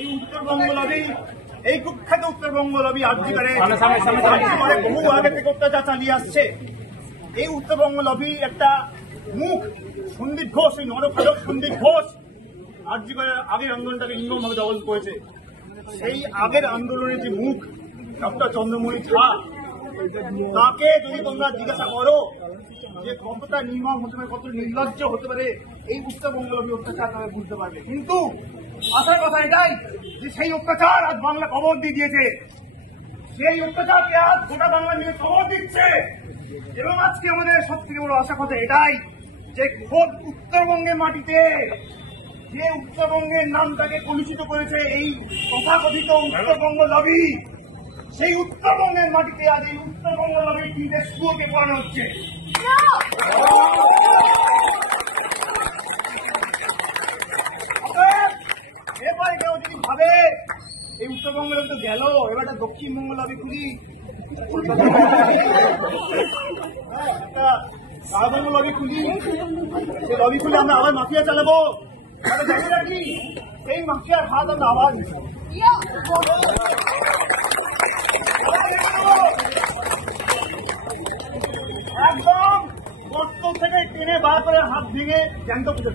এই উত্তরবঙ্গ লবি, এই কুখ্যাত উত্তরবঙ্গ লবি আর্জিকরে বহু আগে থেকে অত্যাচার চালিয়ে আসছে। এই উত্তরবঙ্গ লবি একটা মুখ সন্দীপ ঘোষ, এই নরফাদক সন্দীপ ঘোষ আর্জিকরের আগের আন্দোলনটাকে নির্মমভাবে দখল করেছে। সেই আগের আন্দোলনের যে মুখ ডক্টর চন্দ্রমণি ঝা, তাকে যদি তোমরা জিজ্ঞাসা করো যে কতটা নির্মম হতে পারে, কত নির্লজ্জ হতে পারে এই উত্তরবঙ্গ লবি অত্যাচার, তারা বুঝতে পারবে। কিন্তু আসার কথা এটাই যে সেই অত্যাচার আজ বাংলা খবর দিয়ে দিয়েছে, সেই অত্যাচারকে আজ গোটা বাংলা নিয়ে খবর দিচ্ছে। এবং আজকে আমাদের সব থেকে বড় আশা কথা এটাই যে খোদ উত্তরবঙ্গের মাটিতে যে উত্তরবঙ্গের নামটাকে কলুষিত করেছে এই তথাকথিত উত্তরবঙ্গ লবি, সেই উত্তরবঙ্গের মাটিতে আজ এই উত্তরবঙ্গ লবির টিমকে স্কুলকে করানো হচ্ছে। এবার কেউ যদি ভাবে এই উত্তরবঙ্গ লবি তো গেল, এবার দক্ষিণবঙ্গ লবি খুলি, একটা সাহাবঙ্গ লবি খুলি, সেই লবি খুলে আমরা আবার মাফিয়া চালাবো, তাহলে দেখে রাখি সেই মাফিয়ার হাত আমরা আবার একদম গর্ত থেকে টেনে বার করে হাত ভেঙে জ্যান্ত পুজো